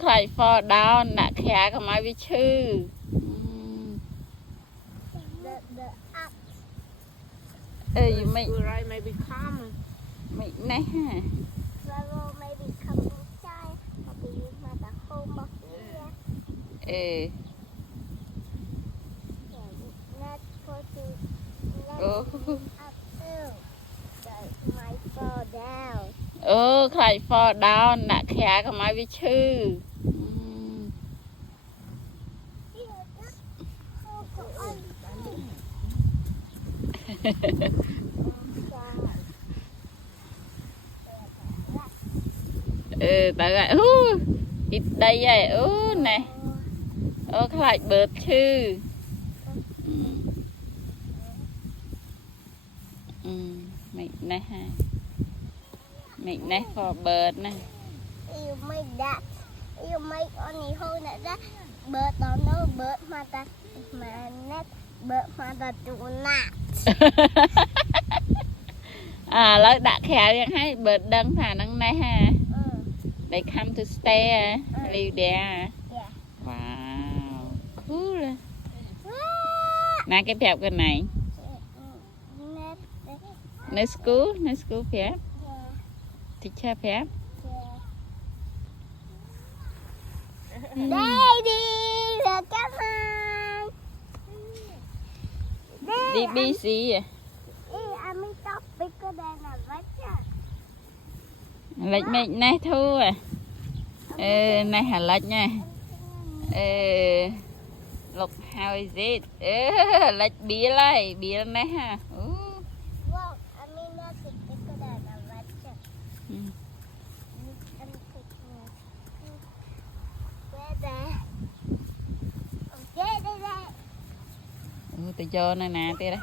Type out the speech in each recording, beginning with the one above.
ใคร fall down น่ะแขกก็มาวิชื่อ you make right maybe calm ไม่แน่ฮะ maybe come inside maybe use my the home of here not for to up hill that might fall down ใคร fall down น่ะแขกก็มาวิชื่อ tại vậy ít đây vậy này lại bớt chứ mày này ha mày này for bird này you make that you make only hole that bird don't know bird mà ta mà net bird mà ta do notแล้วđã khéoยังให้เบิดดังผ่านนังในฮะ they come to stay live there wow cool นะcái phép cái nàyใน school phép teacher phép Daddy look at mine DBC I'm in top bigger than a vector lệch mình này thôi này hả lệch nha look how is it lệch bia này ha well I mean that's bigger than a vector tôi cho này nè tia đây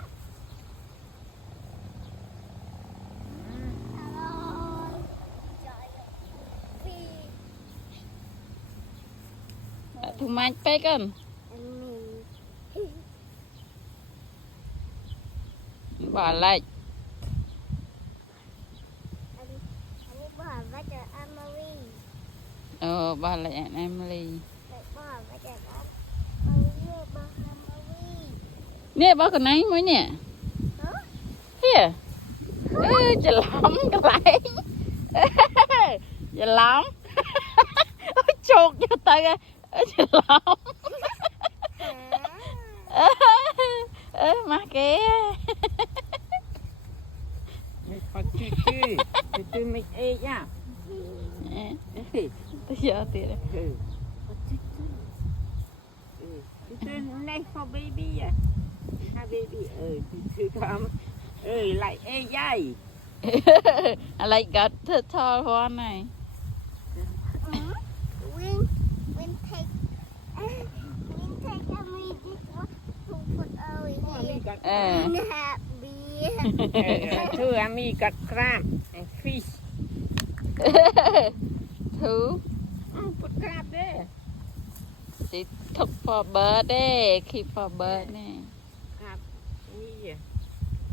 thu mai pe con bỏ lại bỏ lại Emily nè bỏ cái này mới nè here chả lắm cái lại chả lắm chột cho tay chả lắm mà kìa Chứ mình ê nha tôi giờ thì này for baby à ha baby thì come lại ê dây lại gật thơ hoan này When take a minute to put over here happy thưa ami got crab and fish thứ put crab there chị thúc for bird đấy keep for bird nè crabนี่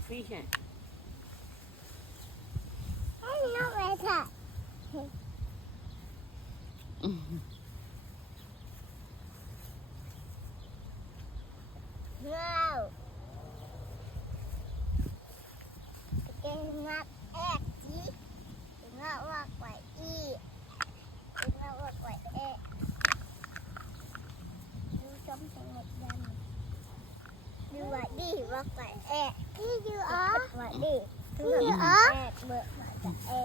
fish à I'm not better no it's not egg see it's not work like E it's not work like egg do something like that do like this work like egg here you are like this you are